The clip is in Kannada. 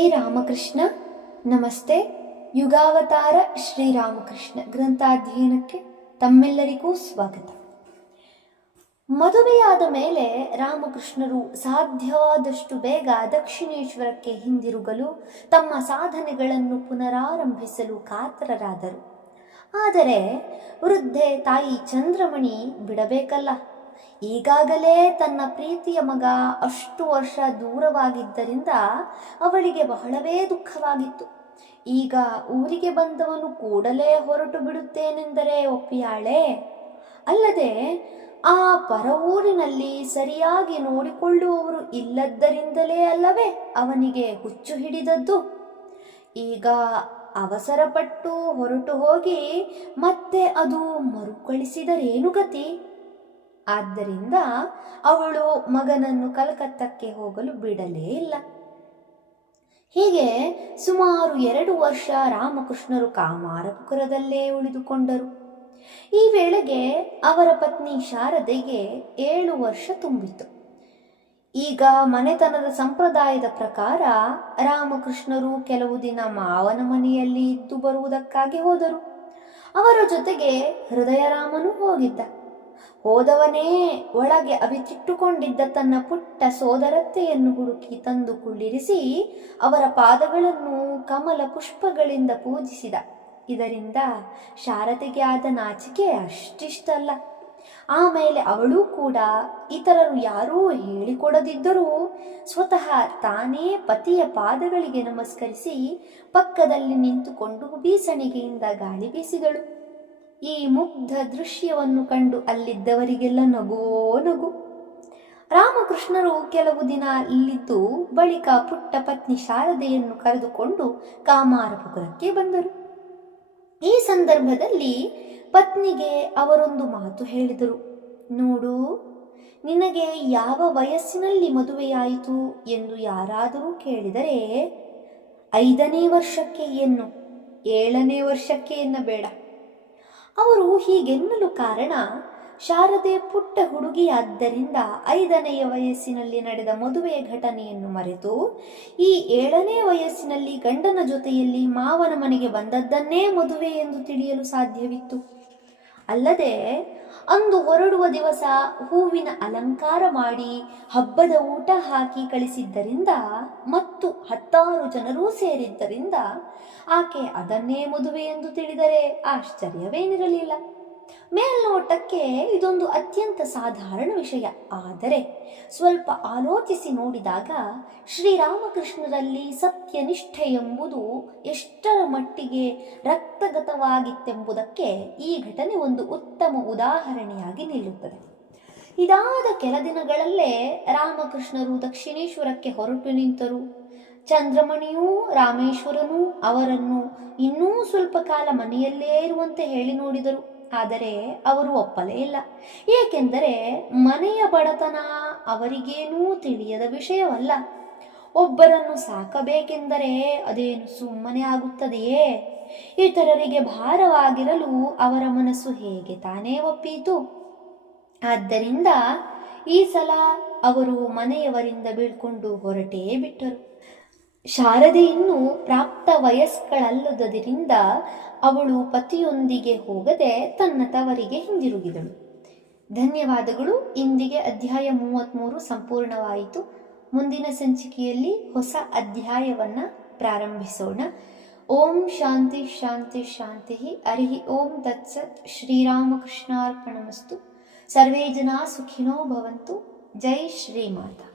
ಜೈ ರಾಮಕೃಷ್ಣ. ನಮಸ್ತೆ. ಯುಗಾವತಾರ ಶ್ರೀರಾಮಕೃಷ್ಣ ಗ್ರಂಥಾಧ್ಯಯನಕ್ಕೆ ತಮ್ಮೆಲ್ಲರಿಗೂ ಸ್ವಾಗತ. ಮದುವೆಯಾದ ಮೇಲೆ ರಾಮಕೃಷ್ಣರು ಸಾಧ್ಯವಾದಷ್ಟು ಬೇಗ ದಕ್ಷಿಣೇಶ್ವರಕ್ಕೆ ಹಿಂದಿರುಗಲು, ತಮ್ಮ ಸಾಧನೆಗಳನ್ನು ಪುನರಾರಂಭಿಸಲು ಕಾತರರಾದರು. ಆದರೆ ವೃದ್ಧೆ ತಾಯಿ ಚಂದ್ರಮಣಿ ಬಿಡಬೇಕಲ್ಲ. ಈಗಾಗಲೇ ತನ್ನ ಪ್ರೀತಿಯ ಮಗ ಅಷ್ಟು ವರ್ಷ ದೂರವಾಗಿದ್ದರಿಂದ ಅವಳಿಗೆ ಬಹಳವೇ ದುಃಖವಾಗಿತ್ತು. ಈಗ ಊರಿಗೆ ಬಂದವನು ಕೂಡಲೇ ಹೊರಟು ಬಿಡುತ್ತೇನೆಂದರೆ ಒಪ್ಪಿಯಾಳೆ? ಅಲ್ಲದೆ ಆ ಪರ ಊರಿನಲ್ಲಿ ಸರಿಯಾಗಿ ನೋಡಿಕೊಳ್ಳುವವರು ಇಲ್ಲದ್ದರಿಂದಲೇ ಅಲ್ಲವೇ ಅವನಿಗೆ ಹುಚ್ಚು ಹಿಡಿದದ್ದು. ಈಗ ಅವಸರಪಟ್ಟು ಹೊರಟು ಹೋಗಿ ಮತ್ತೆ ಅದು ಮರುಕಳಿಸಿದರೇನು ಗತಿ? ಆದ್ದರಿಂದ ಅವಳು ಮಗನನ್ನು ಕಲ್ಕತ್ತಕ್ಕೆ ಹೋಗಲು ಬಿಡಲೇ ಇಲ್ಲ. ಹೀಗೆ ಸುಮಾರು 2 ವರ್ಷ ರಾಮಕೃಷ್ಣರು ಕಾಮಾರಪುರದಲ್ಲೇ ಉಳಿದುಕೊಂಡರು. ಈ ವೇಳೆಗೆ ಅವರ ಪತ್ನಿ ಶಾರದೆಗೆ 7 ವರ್ಷ ತುಂಬಿತು. ಈಗ ಮನೆತನದ ಸಂಪ್ರದಾಯದ ಪ್ರಕಾರ ರಾಮಕೃಷ್ಣರು ಕೆಲವು ದಿನ ಮಾವನ ಮನೆಯಲ್ಲಿ ಇದ್ದು ಬರುವುದಕ್ಕಾಗಿ ಹೋದರು. ಅವರ ಜೊತೆಗೆ ಹೃದಯರಾಮನು ಹೋಗಿದ್ದ. ಹೋದವನೇ ಒಳಗೆ ಅವಿತಿಟ್ಟುಕೊಂಡಿದ್ದ ತನ್ನ ಪುಟ್ಟ ಸೋದರತ್ತೆಯನ್ನು ಹುಡುಕಿ ತಂದು ಕುಳ್ಳಿರಿಸಿ ಅವರ ಪಾದಗಳನ್ನು ಕಮಲ ಪುಷ್ಪಗಳಿಂದ ಪೂಜಿಸಿದ. ಇದರಿಂದ ಶಾರದೆಗೆ ಆದ ನಾಚಿಕೆ ಅಷ್ಟಿಷ್ಟಲ್ಲ. ಆಮೇಲೆ ಅವಳು ಕೂಡ ಇತರರು ಯಾರೂ ಹೇಳಿಕೊಡದಿದ್ದರೂ ಸ್ವತಃ ತಾನೇ ಪತಿಯ ಪಾದಗಳಿಗೆ ನಮಸ್ಕರಿಸಿ ಪಕ್ಕದಲ್ಲಿ ನಿಂತುಕೊಂಡು ಬೀಸಣಿಗೆಯಿಂದ ಗಾಳಿ ಬೀಸಿದಳು. ಈ ಮುಗ್ಧ ದೃಶ್ಯವನ್ನು ಕಂಡು ಅಲ್ಲಿದ್ದವರಿಗೆಲ್ಲ ನಗೋ ನಗು. ರಾಮಕೃಷ್ಣರು ಕೆಲವು ದಿನ ಅಲ್ಲಿದ್ದು ಬಳಿಕ ಪುಟ್ಟ ಪತ್ನಿ ಶಾರದೆಯನ್ನು ಕರೆದುಕೊಂಡು ಕಾಮಾರಪುರಕ್ಕೆ ಬಂದರು. ಈ ಸಂದರ್ಭದಲ್ಲಿ ಪತ್ನಿಗೆ ಅವರೊಂದು ಮಾತು ಹೇಳಿದರು. ನೋಡು, ನಿನಗೆ ಯಾವ ವಯಸ್ಸಿನಲ್ಲಿ ಮದುವೆಯಾಯಿತು ಎಂದು ಯಾರಾದರೂ ಕೇಳಿದರೆ 5ನೇ ವರ್ಷಕ್ಕೆ ಎನ್ನು, 7ನೇ ವರ್ಷಕ್ಕೆ ಎನ್ನಬೇಡ. ಅವರು ಹೀಗೆನ್ನಲು ಕಾರಣ, ಶಾರದೆ ಪುಟ್ಟ ಹುಡುಗಿಯಾದ್ದರಿಂದ 5ನೆಯ ವಯಸ್ಸಿನಲ್ಲಿ ನಡೆದ ಮದುವೆಯ ಘಟನೆಯನ್ನು ಮರೆತು ಈ 7ನೇ ವಯಸ್ಸಿನಲ್ಲಿ ಗಂಡನ ಜೊತೆಯಲ್ಲಿ ಮಾವನ ಮನೆಗೆ ಬಂದದ್ದನ್ನೇ ಮದುವೆ ಎಂದು ತಿಳಿಯಲು ಸಾಧ್ಯವಿತ್ತು. ಅಲ್ಲದೆ ಅಂದು ಹೊರಡುವ ದಿವಸ ಹೂವಿನ ಅಲಂಕಾರ ಮಾಡಿ ಹಬ್ಬದ ಊಟ ಹಾಕಿ ಕಳಿಸಿದ್ದರಿಂದ ಮತ್ತು 10 ಜನರೂ ಸೇರಿದ್ದರಿಂದ ಆಕೆ ಅದನ್ನೇ ಮದುವೆ ಎಂದು ತಿಳಿದರೆ ಆಶ್ಚರ್ಯವೇನಿರಲಿಲ್ಲ. ಮೇಲ್ನೋಟಕ್ಕೆ ಇದೊಂದು ಅತ್ಯಂತ ಸಾಧಾರಣ ವಿಷಯ. ಆದರೆ ಸ್ವಲ್ಪ ಆಲೋಚಿಸಿ ನೋಡಿದಾಗ ಶ್ರೀರಾಮಕೃಷ್ಣರಲ್ಲಿ ಸತ್ಯನಿಷ್ಠೆ ಎಂಬುದು ಎಷ್ಟರ ಮಟ್ಟಿಗೆ ರಕ್ತಗತವಾಗಿತ್ತೆಂಬುದಕ್ಕೆ ಈ ಘಟನೆ ಒಂದು ಉತ್ತಮ ಉದಾಹರಣೆಯಾಗಿ ನಿಲ್ಲುತ್ತದೆ. ಇದಾದ ಕೆಲ ದಿನಗಳಲ್ಲೇ ರಾಮಕೃಷ್ಣರು ದಕ್ಷಿಣೇಶ್ವರಕ್ಕೆ ಹೊರಟು ನಿಂತರು. ಚಂದ್ರಮಣಿಯೂ ರಾಮೇಶ್ವರನೂ ಅವರನ್ನು ಇನ್ನೂ ಸ್ವಲ್ಪ ಕಾಲ ಮನೆಯಲ್ಲೇ ಇರುವಂತೆ ಹೇಳಿ ನೋಡಿದರು. ಆದರೆ ಅವರು ಒಪ್ಪಲೇ ಇಲ್ಲ. ಏಕೆಂದರೆ ಮನೆಯ ಬಡತನ ಅವರಿಗೇನೂ ತಿಳಿಯದ ವಿಷಯವಲ್ಲ. ಒಬ್ಬರನ್ನು ಸಾಕಬೇಕೆಂದರೆ ಅದೇನು ಸುಮ್ಮನೆ ಆಗುತ್ತದೆಯೇ? ಇತರರಿಗೆ ಭಾರವಾಗಿರಲು ಅವರ ಮನಸ್ಸು ಹೇಗೆ ತಾನೇ ಒಪ್ಪೀತು? ಆದ್ದರಿಂದ ಈ ಸಲ ಅವರು ಮನೆಯವರಿಂದ ಬೀಳ್ಕೊಂಡು ಹೊರಟೇ ಬಿಟ್ಟರು. ಶಾರದೆ ಇನ್ನೂ ಪ್ರಾಪ್ತ ವಯಸ್ಕಳಲ್ಲದರಿಂದ ಅವಳು ಪತಿಯೊಂದಿಗೆ ಹೋಗದೆ ತನ್ನ ತವರಿಗೆ ಹಿಂದಿರುಗಿದಳು. ಧನ್ಯವಾದಗಳು. ಇಂದಿಗೆ ಅಧ್ಯಾಯ 33 ಸಂಪೂರ್ಣವಾಯಿತು. ಮುಂದಿನ ಸಂಚಿಕೆಯಲ್ಲಿ ಹೊಸ ಅಧ್ಯಾಯವನ್ನು ಪ್ರಾರಂಭಿಸೋಣ. ಓಂ ಶಾಂತಿ ಶಾಂತಿ ಶಾಂತಿ. ಹರಿ ಓಂ ತತ್ಸತ್. ಶ್ರೀರಾಮಕೃಷ್ಣಾರ್ಪಣಮಸ್ತು. ಸರ್ವೇ ಜನಾ ಸುಖಿನೋ ಭವಂತು. ಜೈ ಶ್ರೀಮಾತಾ.